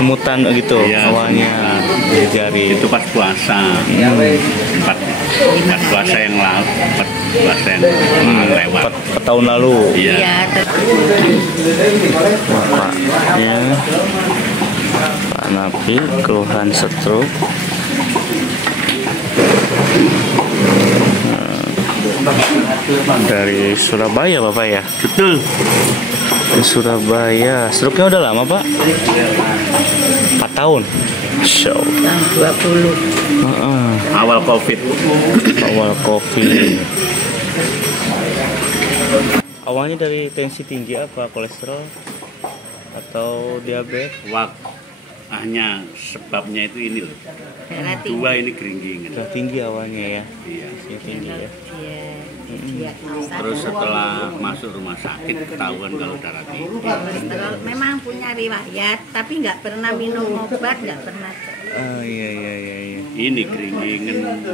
Kesemutan gitu Iya, awalnya di jari. itu pas puasa. Pas puasa yang lalu, pas puasa yang lewat. 4 tahun lalu. Iya. Bapaknya Pak Napi keluhan stroke. Dari Surabaya Bapak ya? Betul. Di Surabaya. Stroke-nya udah lama Pak? 4 tahun. Show. Tahun 20. Awal COVID. Awal COVID. Awalnya dari tensi tinggi apa? Kolesterol atau diabetes? Hanya sebabnya itu ini loh. Dua ini keringgingan. Sudah tinggi awalnya ya. Iya. Sudah tinggi ya. Terus setelah masuk rumah sakit ketahuan kalau darah tinggi. Kolesterol memang punya riwayat, tapi nggak pernah minum obat, nggak pernah. Oh iya. Ini keringgingan.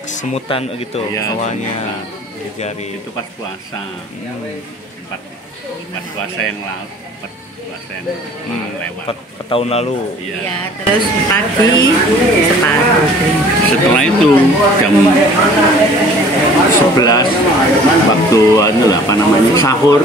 Kesemutan gitu Iya, awalnya di jari. Itu pas puasa. Pas puasa yang lalu. Pas puasa yang lewat. 4 tahun lalu. Iya. Ya, terus pagi separuh. Setelah itu jam 11 waktu sahur,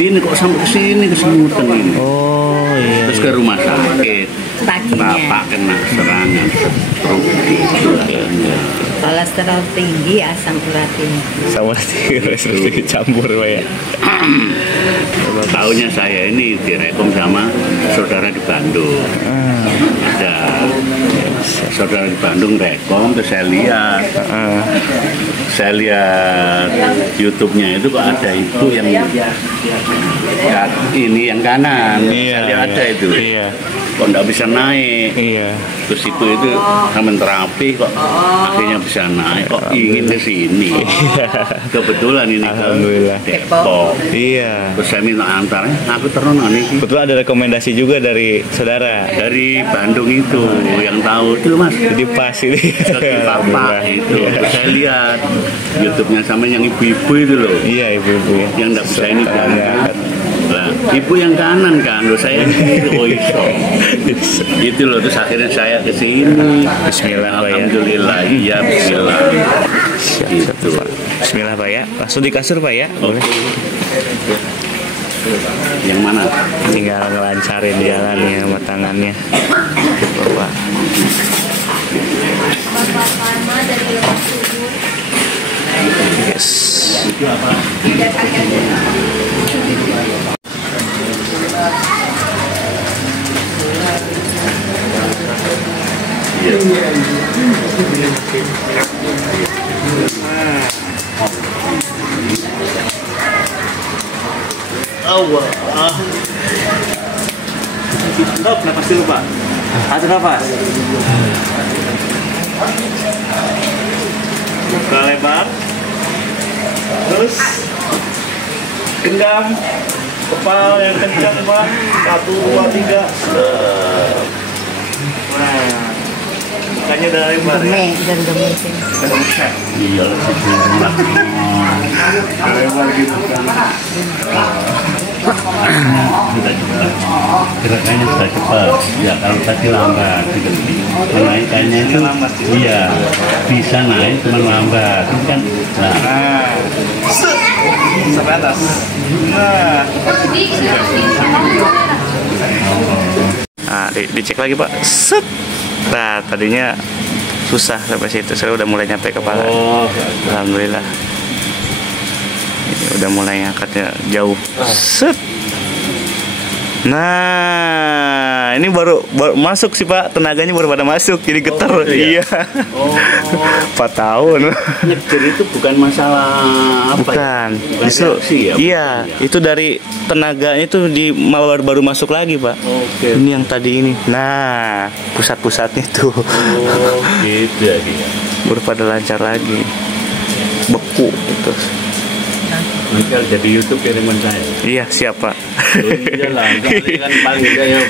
ini kok sampai ke sini kesemutan ini. Oh iya. Terus ke rumah sakit. Paginya. Bapak kena serangan stroke gitu katanya. Kolesterol tinggi, asam urat tinggi. Sama seperti dicampur Pak ya. Tahunya saya ini direkom sama saudara di Bandung. Ada saudara di Bandung rekom, terus saya lihat. Saya lihat YouTube-nya itu kok ada ibu yang ini yang kanan. Iya, Saya lihat ada itu. Iya. Kok nggak bisa naik. Iya. Terus ibu itu sambil terapi kok akhirnya bisa naik, kok ingin ke sini. Kebetulan ini Alhamdulillah. ke Depok. Iya. Terus saya minta antar, aku terus nih Kebetulan ada rekomendasi juga dari saudara. dari Bandung itu yang tahu itu Mas. Jadi pas ini. Ke Bapak itu. Terus saya lihat YouTube-nya sama yang ibu-ibu itu loh. Iya ibu-ibu. Yang nggak bisa ini kan. Angkat. Nah, ibu yang kanan kan, loh saya kiri, oh iso. Itu loh, terus akhirnya saya ke sini. Bismillah Pak ya. Alhamdulillah, iya bismillah. Siap, Pak. Bismillah Pak ya. Langsung di kasur Pak ya. Boleh. Yang mana? Tinggal ngelancarin jalannya sama tangannya. Bapak. Yes. Stop, napas dulu Pak. Ada napas. Buka lebar. Terus genggam kepala yang kencang Pak. 1, 2, 3. Nah, mukanya udah lebar ya. Dan gemesin. Iya, lebar gitu kan. Sudah cepat, gerakannya sudah cepat. Ya kalau tadi lambat, kenaikannya itu iya bisa naik cuma lambat. Itu kan, sampai atas. Nah, dicek lagi Pak. Set. Nah, tadinya susah sampai situ. Saya udah mulai nyampe kepala. Oh, Alhamdulillah. Ini udah mulai ngangkatnya jauh. Set. Nah, ini baru masuk sih Pak. Tenaganya baru pada masuk. Jadi getar. Oh, iya. Iya. Oh. 4 tahun. Nyetir itu bukan masalah apa Bukan. ya? Bukan Justru reaksi ya? iya, itu dari tenaganya itu baru masuk lagi, Pak. Oke. Ini yang tadi ini. Nah, pusat-pusatnya tuh. Oh, gitu ya dia. Baru pada lancar lagi. Beku gitu. Nanti kalau jadi YouTube kiriman saya. Iya, siap, Pak. Oh, iyalah, soalnya kan paling tidak ya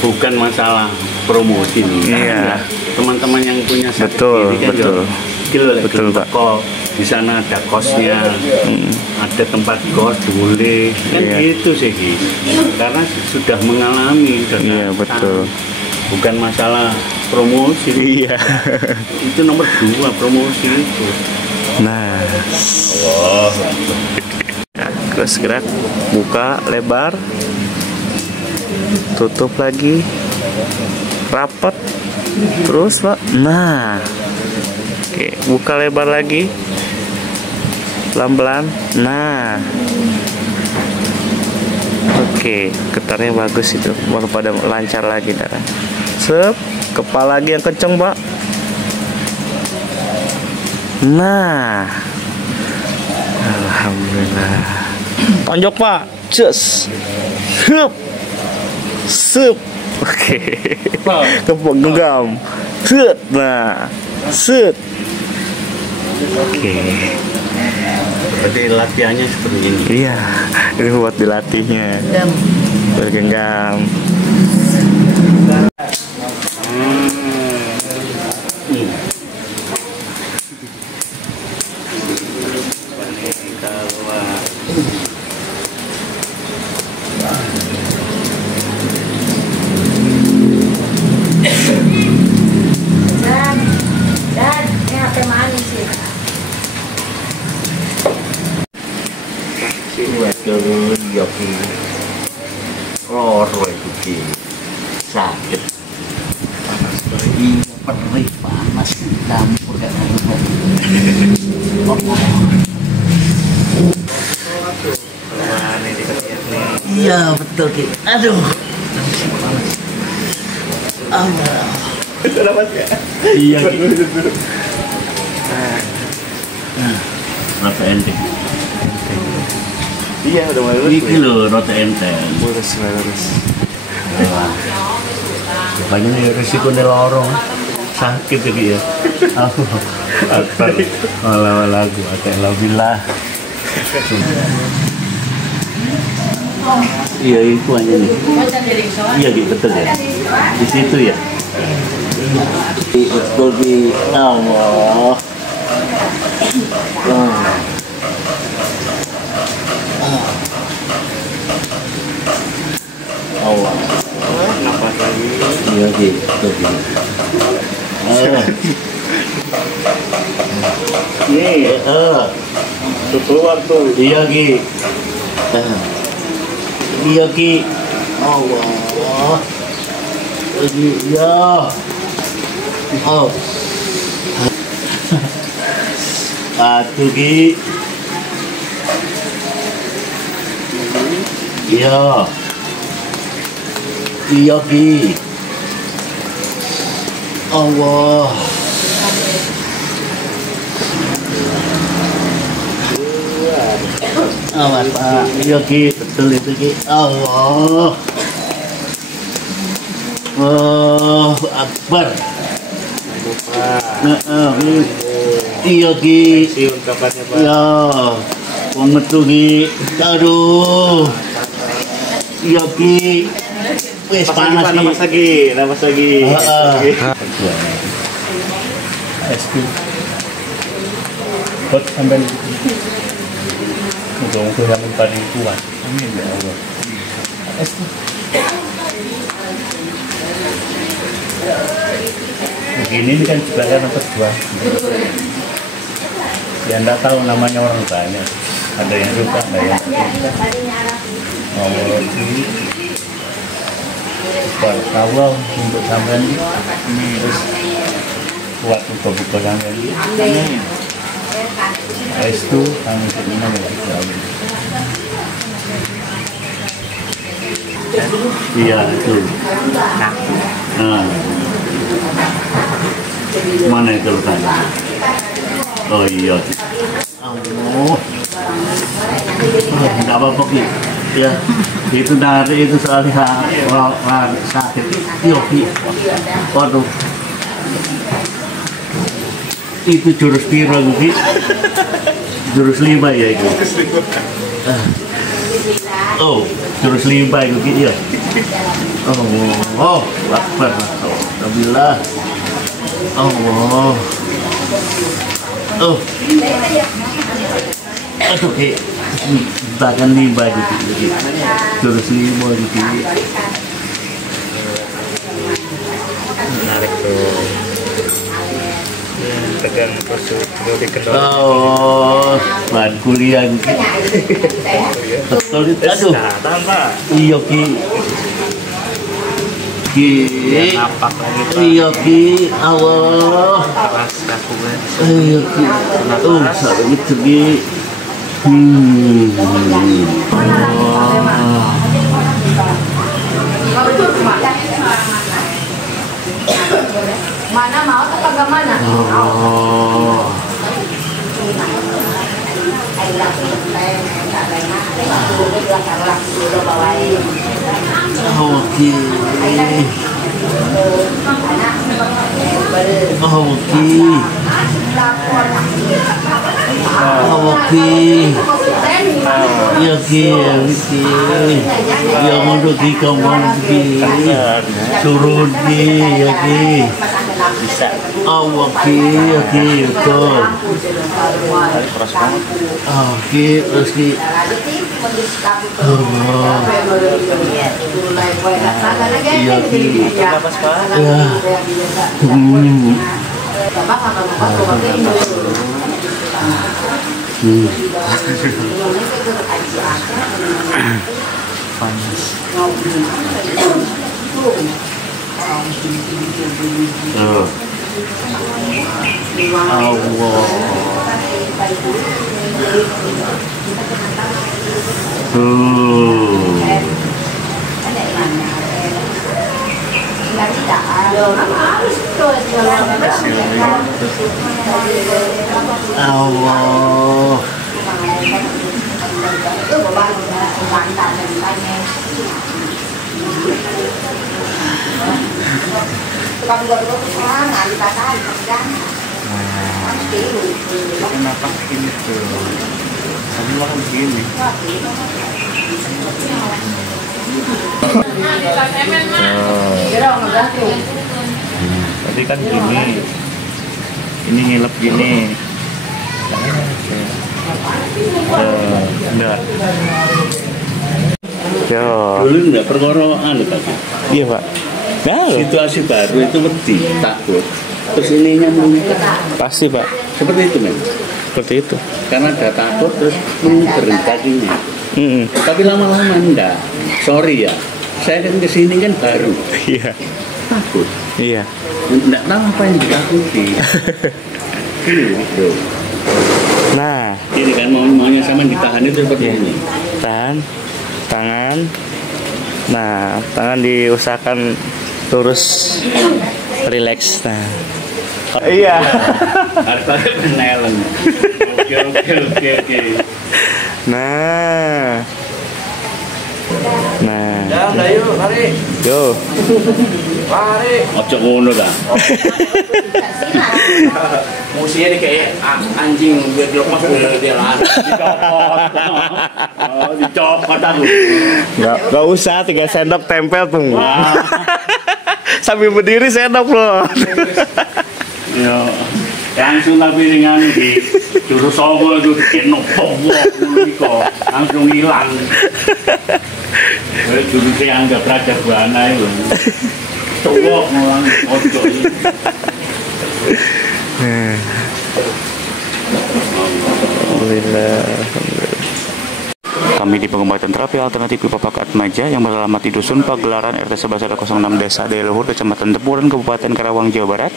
bukan masalah promosi nih. Iya. Teman-teman yang punya sakit Betul, gini kan betul. Betul, Pak. Kok di sana ada kosnya, ada tempat kos boleh, kan Iya. gitu sih, Ki. Karena sudah mengalami. Iya, betul. bukan masalah promosi. Iya. Itu nomor 2 promosi itu. Nah, nah, terus gerak, buka lebar, tutup lagi, rapat, terus Pak. Nah, oke, buka lebar lagi, pelan-pelan. Nah, oke, getarnya bagus itu, baru pada lancar lagi darah. Sep, kepala lagi yang kenceng Pak. Nah, alhamdulillah. Tonjok Pak, cus, hup, sup, oke, genggam, set, nah, set, oke. Jadi latihannya seperti ini. Iya, ini buat dilatihnya. Bergenggam. Dan ini HP manis sih. Terus yoki loro itu ki sakit iya perih panas campur kan iya betul ki aduh iya ki Rasa enteng. Iya, udah mulai lurus. Iki lho rada enteng. Lurus, mulai lurus. Banyak resiko lorong. Sakit iki ya. Akbar. Wala lagu atela billah. Iya itu aja nih. Iya gitu betul ya. Di situ ya. betul ki Allah Allah Nafas lagi. iya ki betul ki Tuh keluar tuh. iya ki iya ki Allah iya oh satu ki iya iya ki Allah awas Pak iya ki betul itu ki Allah Akbar iya ki Ungkapannya Pak. ya wong metu ki aduh iya ki wis panas ki Nafas lagi. SQ. Buat sampai mudah-mudahan yang paling kuat. Amin ya Allah. SQ. Begini ini kan juga kan kedua. Ya enggak tahu namanya orang banyak. Ada yang suka, ada yang tidak. Nomor ini berkawal untuk sampean terus kuat untuk buka sampean. Itu kami semua berjaya. Iya itu. Nah, mana itu lukanya? Oh iya. Allah. Tidak apa-apa Ki. Ya, itu dari itu soalnya sakit. Yo Ki. Waduh. Itu jurus piro Ki? Jurus 5 ya itu. Oh, jurus 5 itu Ki ya. Oh, Akbar. Alhamdulillah. Allah. Oh. Aduh Ki. Bahkan 5 gitu. Jurus 5 gitu. Oh, bahan kuliah gitu. Betul itu. Aduh. Iya ki. Iya ki. Allah. Iya ki. Sampai gitu ki. Mana mau atau kagak mana? Oh. Oke. Ya ki, ya mau di kampung ki, turun ki, ya ki. Oke, betul. Oke, terus ki. Iya ki. Ya. Allah. Kenapa ini tuh? Tadi makan begini. Tadi kan gini, ini ngilep gini. Benar. Yo. Dulu enggak perkoroan Pak. Iya Pak. Nah, Situasi baru itu wedi, takut. Terus ininya muncul. pasti Pak. Seperti itu men. Seperti itu. Karena ada takut terus muncul kakinya. Tapi lama-lama enggak. Sorry ya. Saya kan kesini kan baru. Iya. Takut. Iya. Enggak tahu apa yang ditakuti. Gitu. Nah, Ini kan maunya sama ditahan itu seperti ini. tahan, tangan. Nah, tangan diusahakan lurus, relax. Nah, iya. Harusnya penelen. Oke. Nah, Ya, udah yuk, lari. yo. Lari. Ojo ngono dah. Musinya nih kayak anjing biar dilepas dia lari. Dicopot aku. Nggak usah, 3 sendok tempel tuh. Sambil berdiri sendok loh. Yo. Langsung tapi dengan di jurus songo itu kena pokok ngono langsung hilang. Jurus yang anggap raja buana itu. Cowok ngulang ojo. Alhamdulillah. Kami di pengobatan terapi alternatif Pipa Pakat Maja yang beralamat di Dusun Pagelaran RT 1106 Desa Daya Luhur, Kecamatan Tepuran, Kabupaten Karawang, Jawa Barat.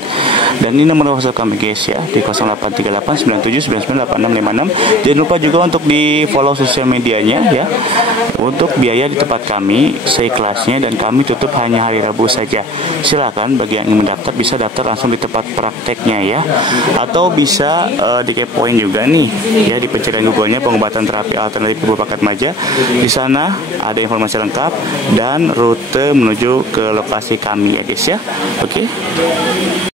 Dan ini nomor WhatsApp kami guys ya, di 083897998656. Jangan lupa juga untuk di follow sosial medianya ya. Untuk biaya di tempat kami seikhlasnya dan kami tutup hanya hari Rabu saja. Silakan bagi yang ingin mendaftar bisa daftar langsung di tempat prakteknya ya. Atau bisa dikepoin juga nih ya di pencarian Google-nya pengobatan terapi alternatif Pipa Pakat Maja. Di sana ada informasi lengkap dan rute menuju ke lokasi kami ya guys ya. Oke.